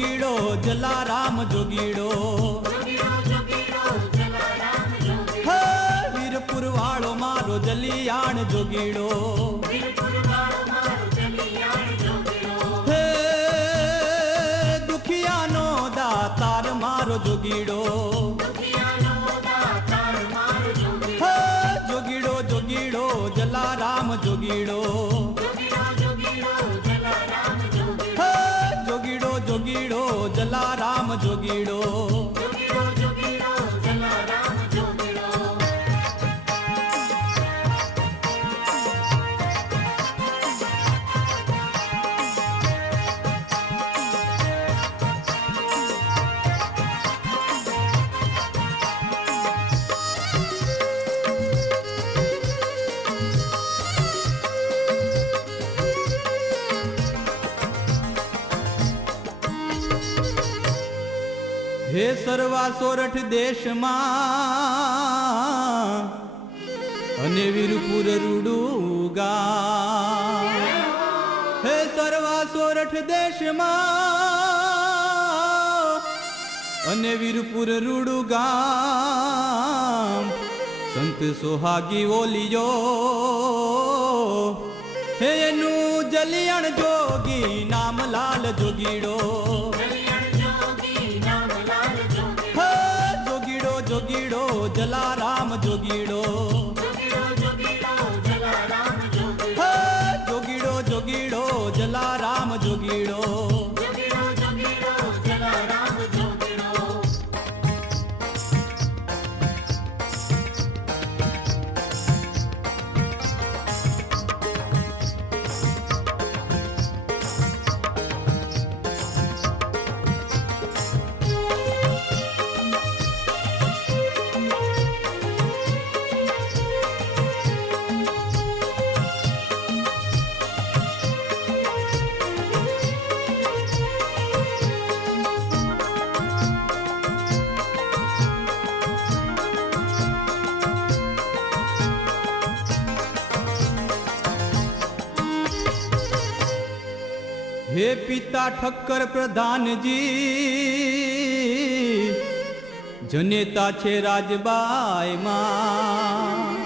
જોગીડો જલારામ જોગીડો હે વીરપુર વાળો મારો જલિયાણ જોગીડો હે દુખિયાનો દાતાર મારો જોગીડો હે જોગીડો જોગીડો જલારામ જોગીડો હે જોગીડો જોગીડો જલારામ જોગીડો હે સર્વા સોરઠ દેશમાં અને વીરપુર રૂડુગા હે સર્વા સોરઠ દેશમાં અને વીરપુર રૂડુગા સંત સોહાગી ઓલિયો હે એનું જલિયાણ જોગી નામલાલ જોગીડો જોગીડો જલારામ જોગીડો હે જોગીડો જોગીડો જલારામ જોગીડો હે પિતા ઠક્કર પ્રધાનજી જનેતા છે રાજબાઈ માં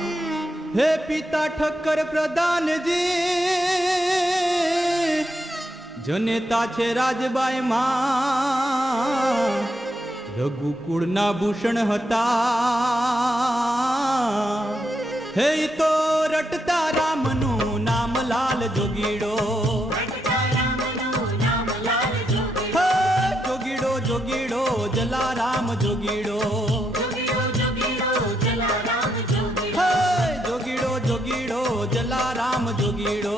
હે પિતા ઠક્કર પ્રધાનજી જનેતા છે રાજબાઈ માં રઘુકુળના ભૂષણ હતા હે તો રટતા રામનું નામ લાલ જોગીડો જોગીડો જલારામ જોગીડો હે જોગીડો જોગીડો જલારામ જોગીડો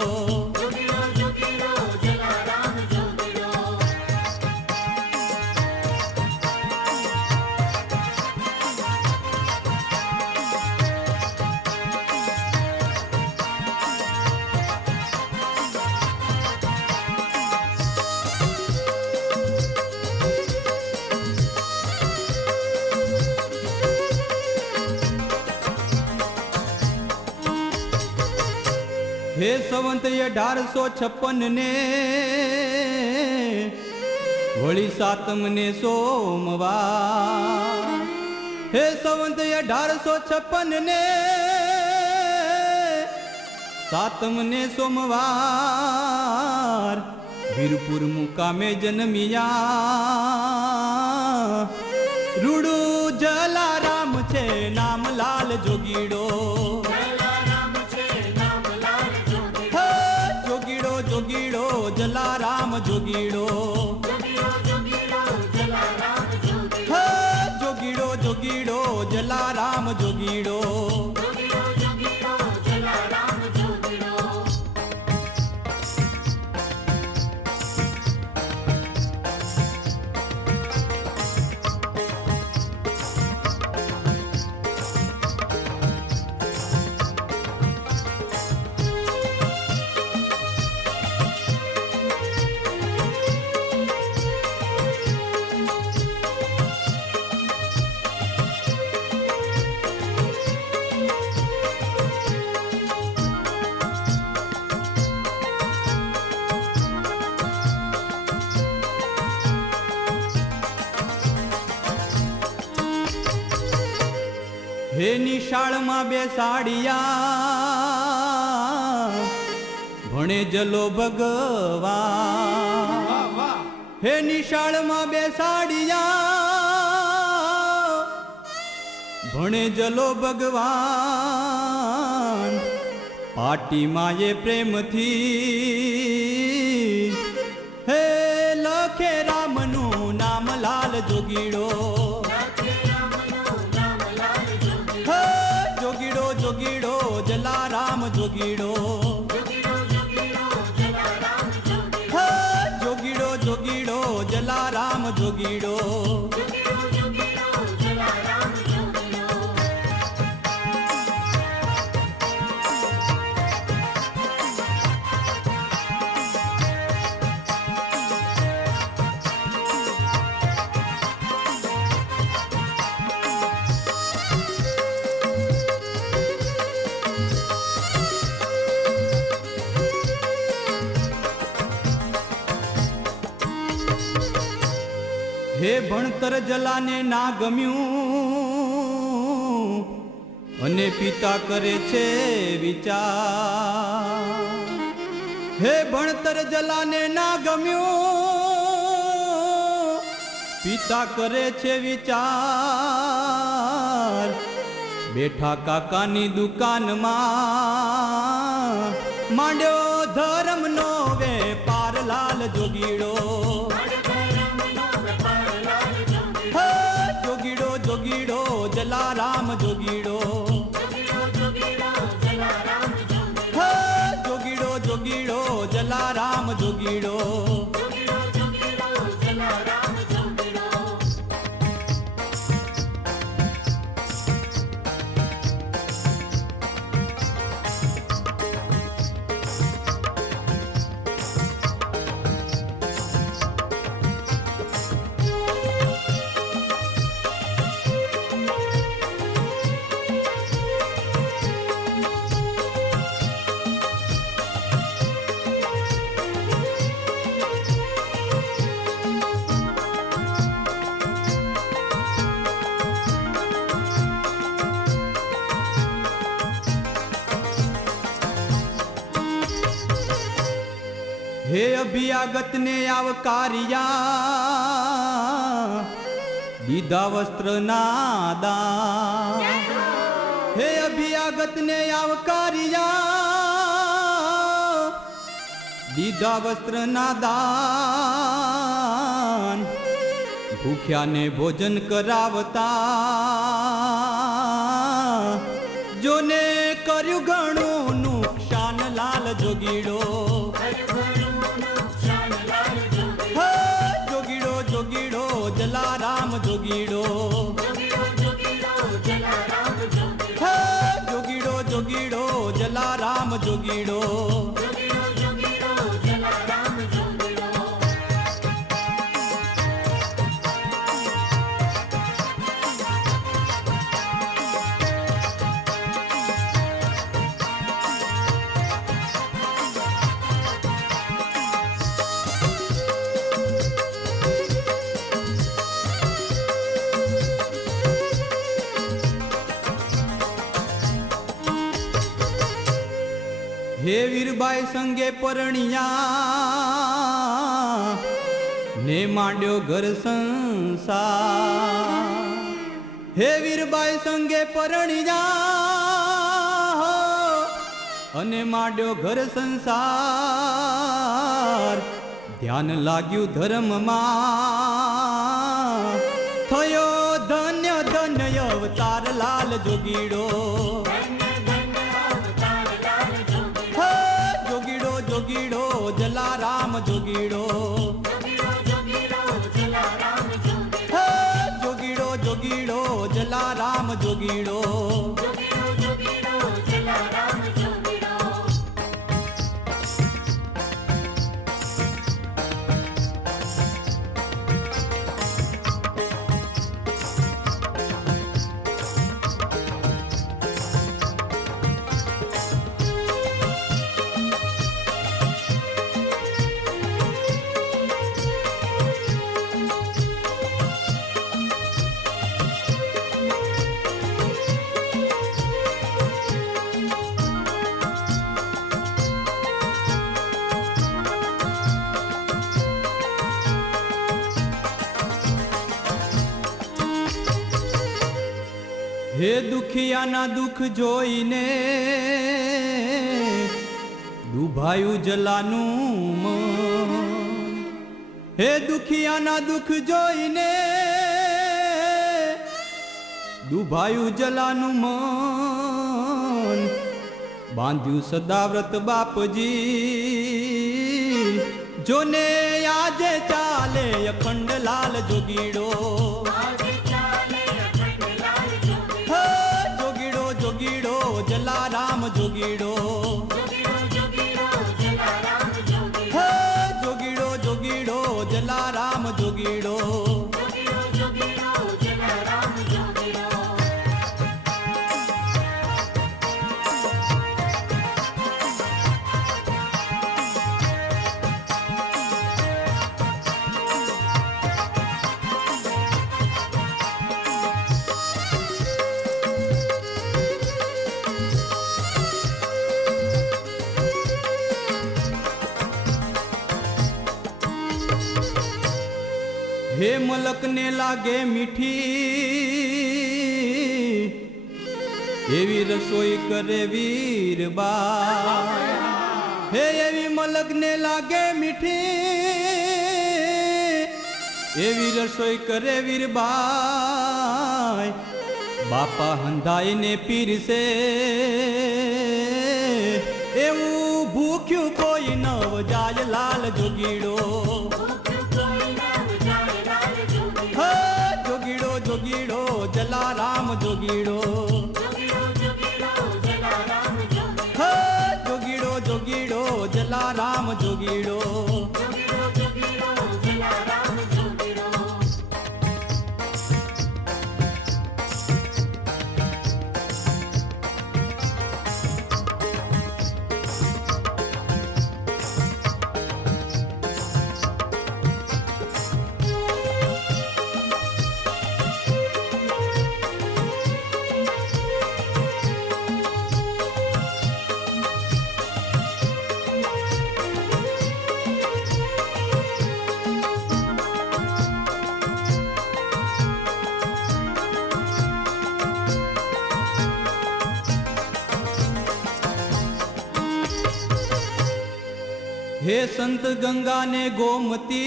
હે સંવંત 1856 ને વળી સાતમ ને સોમવાર હે સંવંત 1856 ને સાતમ ને સોમવાર વીરપુર મુકામે જન્મિયા રૂડુ જલારામ છે નામ લાલ જોગીડો જોગીડો જલારામ જોગીડો હે જોગીડો જોગીડો જલારામ જોગીડો હે નિશાળમાં બેસાડિયા ભણે જલો ભગવાન હે નિશાળમાં બેસાડિયા ભણે જલો ભગવાન પાટીમાં એ પ્રેમથી હે લખે રામનું નામ લાલ જોગીડો હે જોગીડો જોગીડો જલારામ જોગીડો હે જોગીડો જોગીડો જલારામ જોગીડો હે ભણતર જલાને ના ગમ્યું અને પિતા કરે છે વિચાર હે ભણતર જલાને ના ગમ્યું પિતા કરે છે વિચાર બેઠા કાકાની દુકાનમાં માંડ્યો ધર્મનો વેપાર લાલ જોગીડો જોગીડો જોગીડો જલારામ જોગીડો હે જોગીડો જોગીડો જલારામ જોગીડો હે અભિયાગત ને આવકારિયા દીધા વસ્ત્ર નાદા હે અભિયાગત ને આવકારિયા દીધા વસ્ત્ર નાદાન ભૂખ્યાને ભોજન કરાવતા જોને કર્યું ઘણું નુકસાન લાલ જોગીડો જોગીડો જલારામ જોગીડો હે જોગીડો જોગીડો જલારામ જોગીડો હે વીરબાઈ સંગે પરણિયા ને માંડ્યો ઘર સંસાર હે વીરબાઈ સંગે પરણિયા અને માંડ્યો ઘર સંસાર ધ્યાન લાગ્યું ધર્મમાં થયો ધન્ય ધન્ય અવતાર લાલ જોગીડો જોગીડો જલારામ જોગીડો હે જોગીડો જોગીડો જલારામ જોગીડો હે દુખિયાના દુઃખ જોઈને દુભાયું જલાનું મન. હે દુખિયાના દુઃખ જોઈને દુભાયું જલાનું મન. બાંધ્યું સદાવ્રત બાપજી જોને આજે ચાલે અખંડ લાલ જોગીડો. જોગીડો જોગીડો જલારામ જોગીડો. જોગીડો જોગીડો જલારામ જોગીડો. હે મલકને લાગે મીઠી એવી રસોઈ કરે વીરબા. હે એવી મલકને લાગે મીઠી એવી રસોઈ કરે વીરબાઈ. બાપા હંધાઈને પીરસે એવું ભૂખ્યું કોઈ નવ જાય લાલ જોગીડો. જોગીડો જોગીડો જલારામ જોગીડો. જોગીડો જોગીડો જલારામ જોગીડો. હે સંત ગંગા ને ગોમતી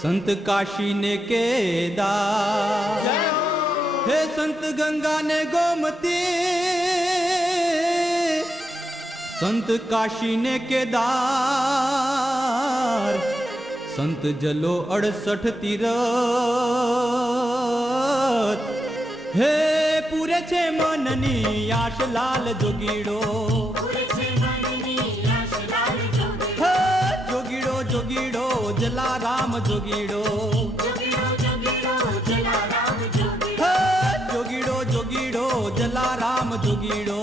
સંત કાશી ને કેદાર. હે સંત ગંગા ને ગોમતી સંત કાશી ને કેદાર. સંત જલો 68 તીરથ હે પૂરે છે મનની આશ લાલ જોગીડો. જોગીડો જોગીડો જલારામ જોગીડો. જોગીડો જોગીડો જલારામ જોગીડો.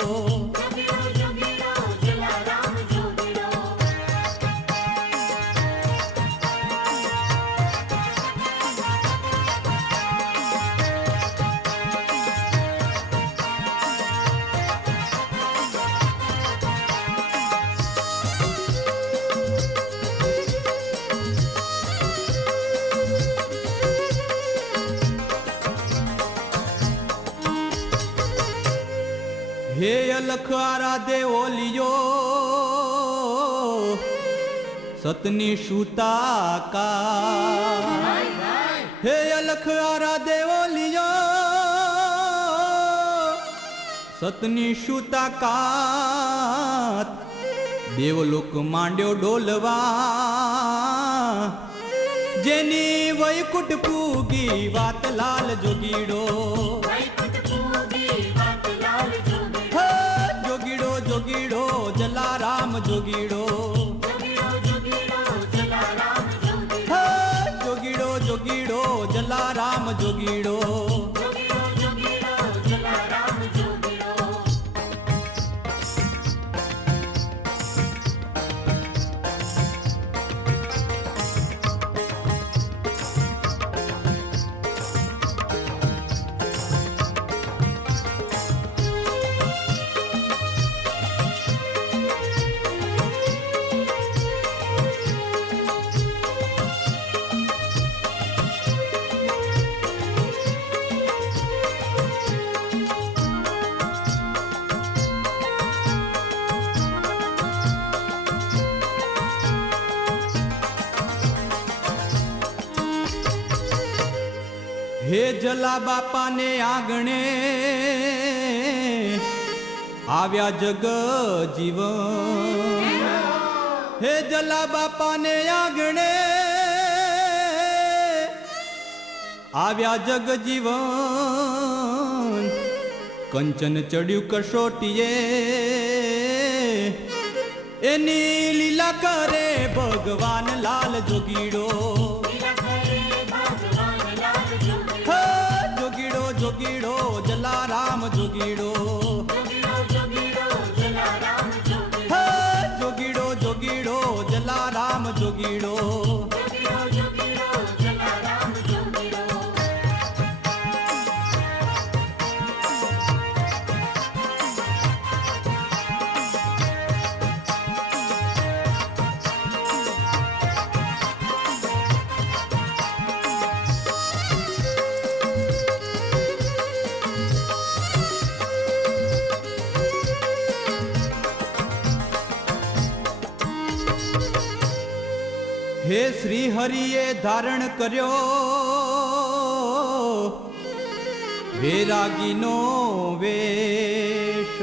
હે અલખ આરાધે ઓલિયો સતની સુતા કા. હે અલખ આરાધે ઓલિયો સતની સુતા કાત. દેવલોક માંડ્યો ડોલવા જેની વૈકુંઠ પૂગી વાત લાલ જોગીડો. જોગીડો જોગીડો જલારામ જોગીડો. જોગીડો જોગીડો જલારામ જોગીડો. હે જલા બાપાને આંગણે આવ્યા જગ જીવન, હે જલા બાપાને આંગણે આવ્યા જગ જીવન, કંચન ચડ્યું કસોટીએ એની લીલા કરે ભગવાન લાલ જોગીડો. જોગીડો જોગીડો જલારામ જોગીડો, જોગીડો જોગીડો જલારામ જોગીડો. હે શ્રી હરિએ ધારણ કર્યો વૈરાગીનો વેશ,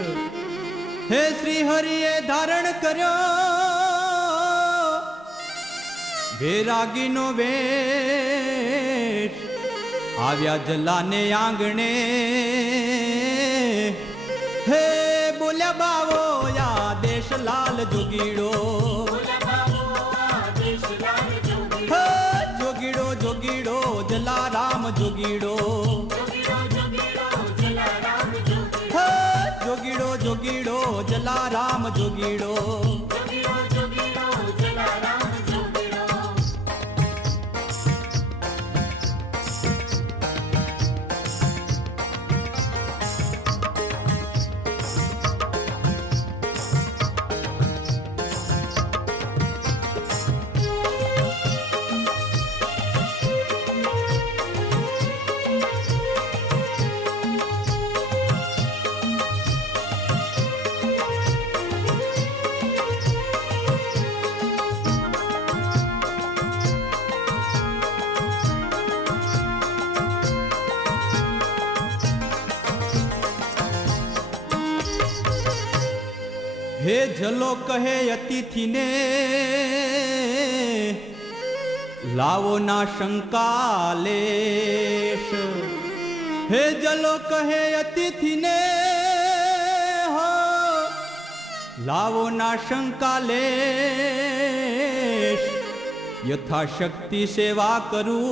હે શ્રી હરિએ ધારણ કર્યો વૈરાગીનો વેશ, આવ્યા જલાને આંગણે હે બોલ્યા બાવો યા દેશ લાલ જોગીડો. જોગીડો જોગીડો જલારામ જોગીડો, જોગીડો જોગીડો જલારામ જોગીડો. હે જલો કહે અતિથિને લાવો ના શંકાલેશ, હે જલો કહે અતિથિને હો લાવો ના શંકાલેશ, યથાશક્તિ સેવા કરું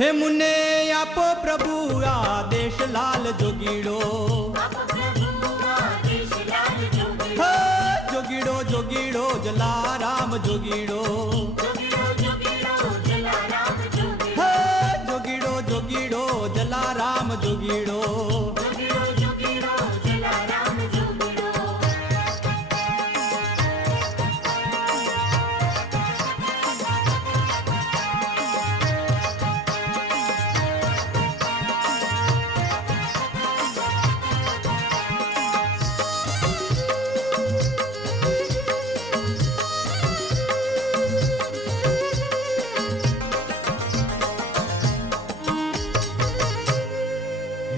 હે મુને આપો પ્રભુ આદેશ લાલ જોગીડો. જોગીડો જોગીડો જલારામ જોગીડો, જોગીડો જોગીડો જલારામ જોગીડો.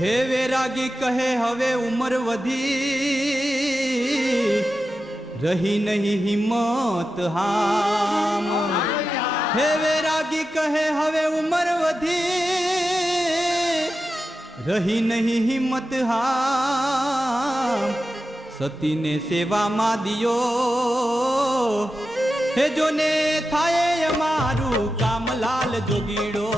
હે વૈરાગી કહે હવે ઉંમર વધી રહી નહીં હિંમત હામ, હે વૈરાગી કહે હવે ઉંમર વધી રહી નહીં હિંમત હામ, સતીને સેવામાં દિયો હે જોને થાય અમારું કામ લાલ જોગીડો.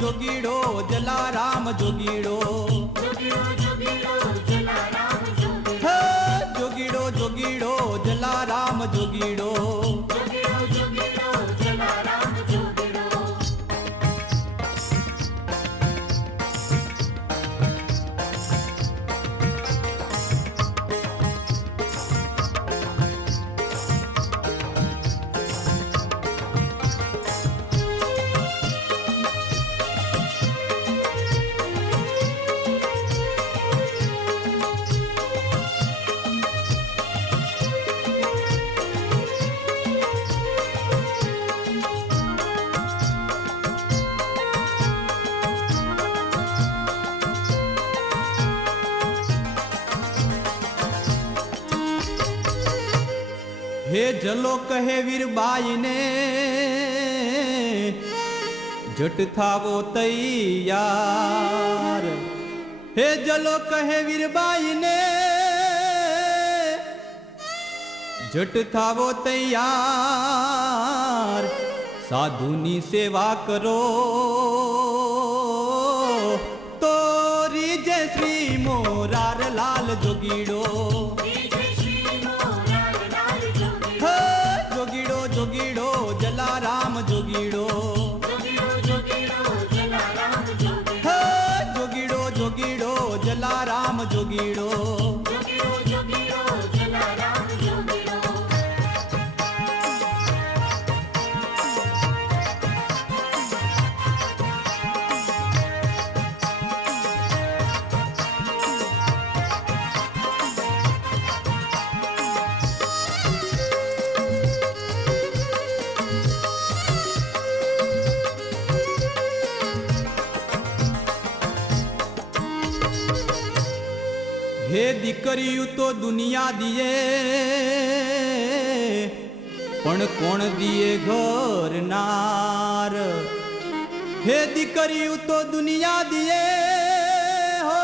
જોગીડો જલારામ જોગીડો, જોગીડો જોગીડો જલારામ જોગીડો. હે જલો કહે વીરબાઈ ને જટ થાવો તૈયાર હે જલો કહે વીરબાઈ ને જટ થાવો તૈયાર સાધુની સેવા કરો તો રીજે શ્રી મોરાર લાલ જોગીડો જોગીડો જોગીડો જલારામ જોગીડો જોગીડો જોગીડો જલારામ જોગીડો હે દીકરીયું તો દુનિયા દિયે પણ કોણ દિયે ઘરનાર હે દીકરીયું તો દુનિયા દિયે હો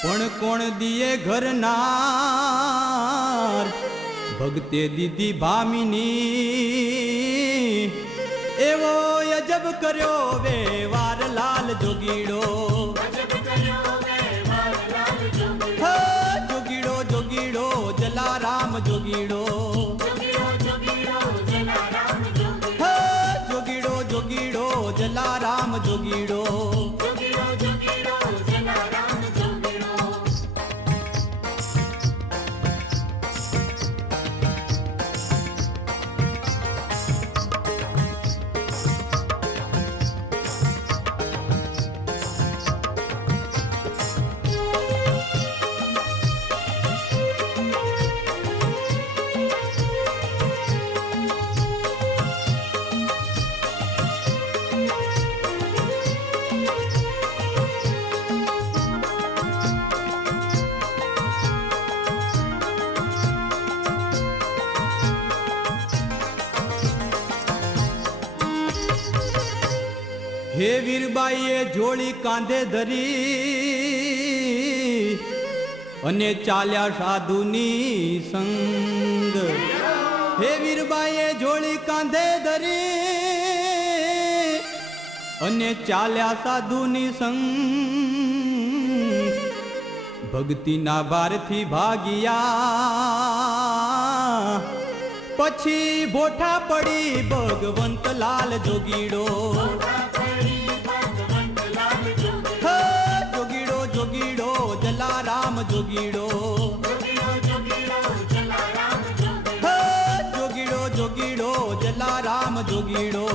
પણ કોણ દિયે ઘરનાર ભગતે દીદી ભામિની એવો અજબ કર્યો વેવાર લાલ જોગીડો જોગીડો જોગીડો જલારામ જોગીડો જોગીડો જોગીડો જલારામ જોગીડો હે વીરબાઈએ જોડી કાંધે ધરી અને ચાલ્યા સાધુની સંગ હે વીરબાઈએ જોડી કાંધે ધરી અને ચાલ્યા સાધુની સંગ ભક્તિના ભારથી ભાગ્યા પછી ભોઠા પડી ભગવંત લાલ જોગીડો જોગીડો જોગીડો જલારામ જોગીડો જોગીડો જોગીડો જલારામ જોગીડો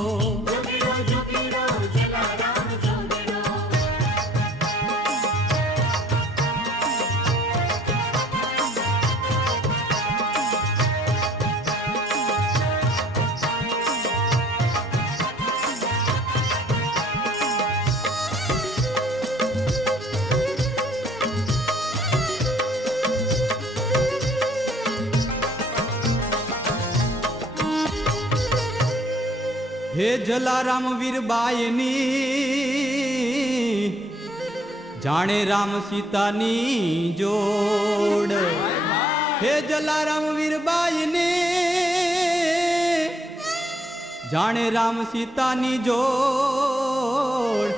હે જલારામ વીરબાઈની જાણે રામ સીતાની જોડ હે જલારામ વીરબાઈની જાણે રામ સીતાની જોડ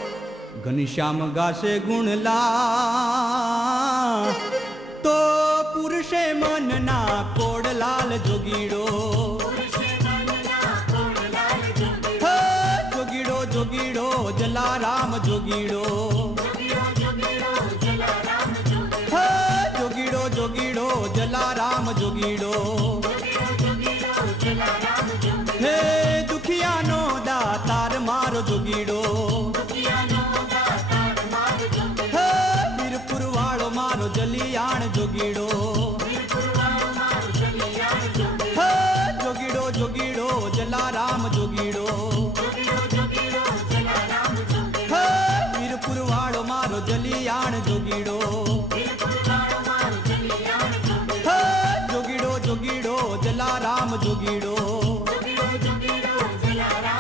ઘનશ્યામ ગાશે ગુણલા તો પુરુષે મનના કોડલાલ જોગીડો જોગીડો જલારામ જોગીડો જોગીડો જોગીડો જલારામ જોગીડો હે દુખિયાનો દાતાર મારો જોગીડો હે વીરપુર વાળો મારો જલિયાણ જોગીડો હે જોગીડો જોગીડો જલારામ જોગીડો વીરપુર વાળો મારો જલિયાણ જોગીડો જોગીડો જોગીડો જોગીડો જલારામ જોગીડો જોગીડો જોગીડો જલારામ